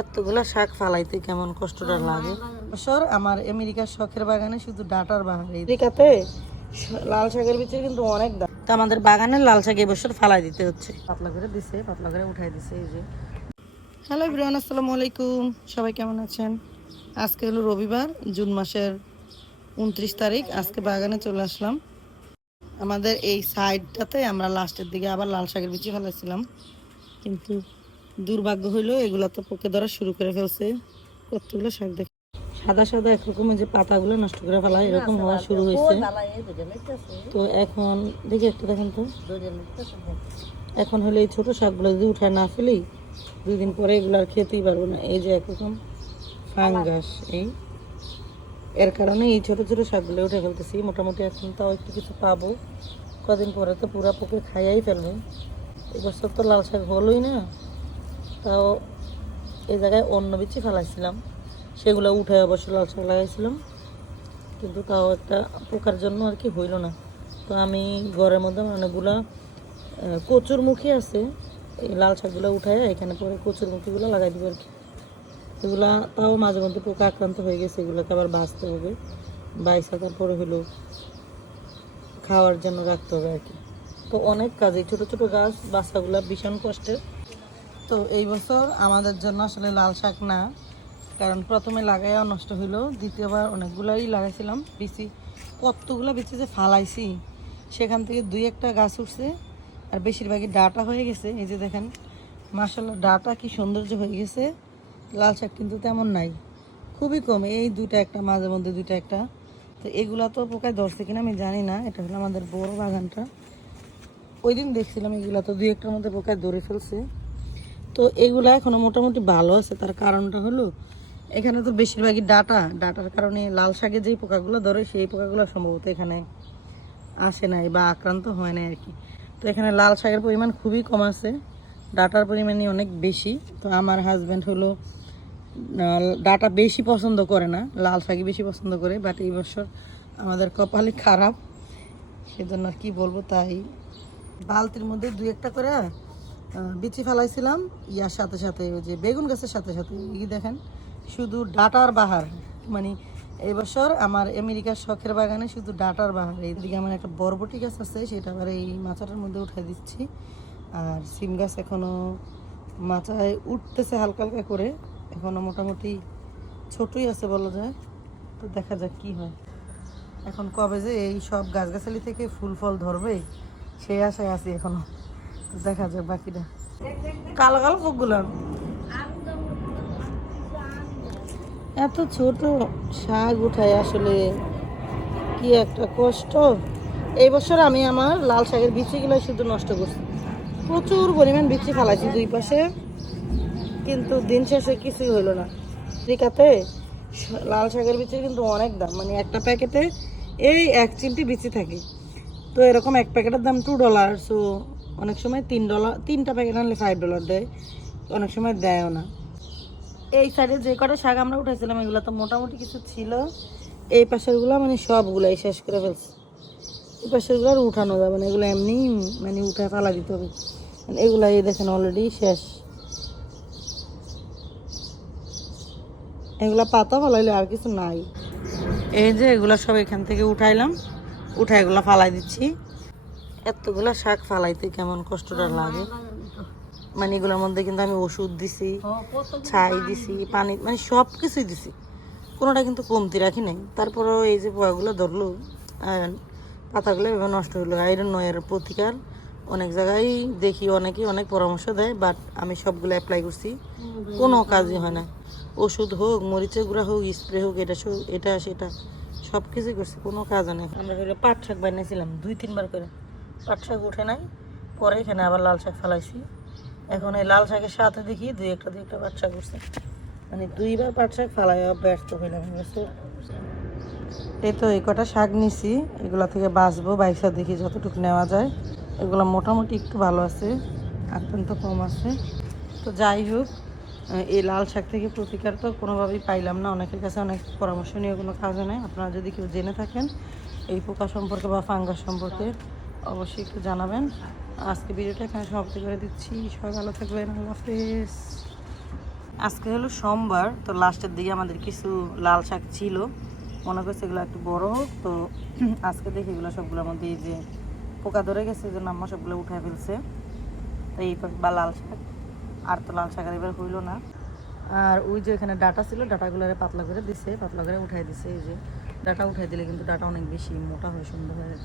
এতগুলা শাক ফালাইতে কেমন কষ্টটা লাগে? বছর আমার আমেরিকার শখের বাগানে শুধু ডাটার বাগান। আমেরিকাতে? লাল শাকের ভিতরে কিন্তু অনেক দাম তো আমাদের বাগানে লাল শাক এবছর ফালাই দিতে হচ্ছে। পাতলা করে দিছে পাতলা করে উঠাই দিছে এই যে। হ্যালো ইব্রাহিম আসসালামু আলাইকুম। সবাই কেমন আছেন? আজকে হলো রবিবার জুন মাসের উনত্রিশ তারিখ। আজকে বাগানে চলে আসলাম। আমাদের এই সাইডটাতে আমরা লাস্টের দিকে আবার লাল শাকের বিচি ফেলাইছিলাম। কিন্তু দুর্ভাগ্য হইল এগুলা তো পোকে ধরা শুরু করে ফেলছে। কতগুলো শাক দেখ সাদা সাদা একরকম যে পাতাগুলো নষ্ট করে ফেলা, এরকম হওয়া শুরু হয়েছে। তো এখন, দেখি একটা দেখেন তো। এখন হলে এই ছোট শাকগুলো যদি উঠায় না ফেলি দুই দিন পরে এগুলো আর খেতেই পারব না। এই যে একরকম ফাঙ্গাস, এই। এর কারণে এই ছোট ছোট শাকগুলো উঠে ফেলতেছি। মোটামুটি এখন তাও একটু কিছু পাবো। কদিন পরে তো পুরা পোকে খাইয়াই ফেলবে। এবছর তো লাল শাক হলোই না। তাও এই জায়গায় অন্য বিচি ফেলাইছিলাম। সেগুলো উঠে অবশ্য লাল শাক লাগাইছিলাম। কিন্তু তাও একটা পোকার জন্য আর কি হইল না। তো আমি ঘরের মধ্যে অনেকগুলা কচুর মুখী আছে। এই লাল শাকগুলো উঠায় এখানে পরে কচুর মুখীগুলো লাগাই দিব আর কি। এগুলা তাও মাঝে মধ্যে পোকা আক্রান্ত হয়ে গেছে, এগুলোকে আবার বাঁচতে হবে। বাইসা তারপরে হলো খাওয়ার জন্য রাখতে হবে আর কি। তো অনেক কাজে ছোট ছোট গাছ, বাচ্চাগুলা ভীষণ কষ্টের। তো এই বছর আমাদের জন্য আসলে লাল শাক না, কারণ প্রথমে লাগাইয়া নষ্ট হইল, দ্বিতীয়বার অনেকগুলাই লাগাইছিলাম, বিচি, কতগুলো বিচি যে ফালাইছি, সেখান থেকে দুই একটা গাছ উঠছে, আর বেশিরভাগই ডাটা হয়ে গেছে, এই যে দেখেন মাসাল্লাহ ডাটা কি সৌন্দর্য হয়ে গেছে, লাল শাক কিন্তু তেমন নাই, খুবই কম, এই দুইটা একটা, মাঝে মধ্যে দুইটা একটা, তো এগুলো তো পোকায় ধরছে কিনা আমি জানি না, এটা হলো আমাদের বড় বাগানটা ওই দিন দেখছিলাম এগুলা তো দুই একটার মধ্যে পোকায় ধরে ফেলছে তো এগুলো এখনও মোটামুটি ভালো আছে। তার কারণটা হলো, এখানে তো বেশিরভাগই ডাটা। ডাটার কারণে লাল শাকে যেই পোকাগুলো ধরে, সেই পোকাগুলো সম্ভবত এখানে আসে নাই বা আক্রান্ত হয় নাই আর কি তো এখানে লাল শাকের পরিমাণ খুবই কম আছে। ডাটার পরিমাণই অনেক বেশি। তো আমার হাজব্যান্ড হলো ডাটা বেশি পছন্দ করে না, লাল শাকই বেশি পছন্দ করে বাট এই বছর আমাদের কপালে খারাপ। সেজন্য আর কি বলব তাই। বালতির মধ্যে দুই একটা করে বিচি ফেলাইছিলাম, ইয়ার সাথে সাথে ওই যে বেগুন গাছের সাথে সাথে। এই দেখেন, শুধু ডাটার বাহার। মানে এবছর আমার আমেরিকার শখের বাগানে শুধু ডাটার বাহার। এইদিকে আমার একটা বরবটি গাছ আছে, সেটা আবার এই মাচাটার মধ্যে উঠাই দিচ্ছি। আর সিম গাছ এখনও মাচায় উঠতেছে হালকা হালকা করে। এখনও মোটামুটি ছোটই আছে বলা যায়। তো দেখা যাক কি হয়। এখন কবে যে এই সব গাছগাছালি থেকে ফুল ফল ধরবে, সেই আশায় আছি এখনও। তো দেখা যাক বাকিটা। কালো কালো ফুকগুলো এত ছোট শাক উঠায় আসলে কি একটা কষ্ট। এই বছর আমি আমার লাল শাকের বিচিগুলো শুধু নষ্ট করছি। প্রচুর পরিমাণ বিচি ফেলাইছি দুই পাশে, কিন্তু দিন শেষে কিছুই হইল না। টিকাতে লাল শাকের বিচি কিন্তু অনেক দাম মানে একটা প্যাকেটে এই এক চিমটি বিচি থাকে। তো এরকম এক প্যাকেটের দাম টু ডলার সো অনেক সময় তিন ডলার তিনটা প্যাকেট আনলে ফাইভ ডলার দেয়, অনেক সময় দেয়ও না। এই সাইডে যে কটা শাক আমরা উঠাইছিলাম, এগুলো তো মোটামুটি কিছু ছিল। এই পাশেরগুলো মানে সবগুলাই শেষ করে ফেলছে। এই পাশেরগুলো আর উঠানো যাবে না, এগুলো এমনি মানে উঠে ফেলা দিতে হবে। মানে এগুলো এই দেখেন অলরেডি শেষ। এগুলা পাতা ফালাইলে আর কিছু নাই। এই যে এগুলা সব এখান থেকে উঠাইলাম উঠাই এগুলা ফালাই দিচ্ছি। এতগুলা শাক ফালাইতে কেমন কষ্টটা লাগে? মানে এগুলোর মধ্যে কিন্তু আমি ওষুধ দিছি, ছাই দিছি, পানি মানে সব কিছুই দিছি। কোনোটা কিন্তু কমতি রাখি নাই। তারপরেও এই যে পোয়াগুলো ধরলো পাতাগুলো এভাবে নষ্ট হলো। আয়রন নয়ের প্রতিকার অনেক জায়গায় দেখি, অনেকেই অনেক পরামর্শ দেয় বাট আমি সবগুলো অ্যাপ্লাই করছি। কোনো কাজই হয় না। ওষুধ হোক, মরিচের গুঁড়া হোক স্প্রে হোক, এটা এটা সেটা সব কিছুই করছি, কোনো কাজ নেই। আমরা পাট শাক বানিয়েছিলাম, দুই, তিনবার করে। পাট শাক উঠে নাই, পরে এখানে আবার লাল শাক ফেলাইছি। এখন এই লাল শাকের সাথে দেখি দুই একটা দুই একটা পাট শাক উঠছে। মানে দুইবার পাট শাক ফালাই ব্যস্ত হইলাম। এই তো এই কটা শাক নিছি, এগুলা থেকে বাঁচবো, বাইসা দেখি যতটুকু নেওয়া যায়। এগুলো মোটামুটি একটু ভালো আছে আক্রান্ত কম আছে। তো যাই হোক এই লাল শাক থেকে প্রতিকার তো কোনোভাবেই পাইলাম না। অনেকের কাছে অনেক পরামর্শ নিয়ে কোনো কাজ নেই। আপনারা যদি কেউ জেনে থাকেন, এই পোকা সম্পর্কে বা ফাঙ্গাস সম্পর্কে অবশ্যই একটু জানাবেন। আজকে ভিডিওটা এখানে সমাপ্তি করে দিচ্ছি। সবাই ভালো থাকবেন। আল্লাহ হাফেজ। আজকে হলো সোমবার, তো লাস্টের দিকে আমাদের কিছু লাল শাক ছিল। মনে করছে এগুলো একটু বড় হোক, তো আজকে দেখি এগুলো সবগুলোর মধ্যে এই যে পোকা ধরে গেছে, এই জন্য আম্মা সবগুলো উঠায় ফেলছে। তো এই বা লাল শাক। আর তো লাল শাক আর এবার হইল না। আর ওই যে এখানে ডাটা ছিল, ডাটাগুলোরে পাতলা করে দিছে, পাতলা করে উঠাই দিছে। এই যে ডাটা উঠাই দিলে কিন্তু ডাটা অনেক বেশি মোটা হয়, সুন্দর হয়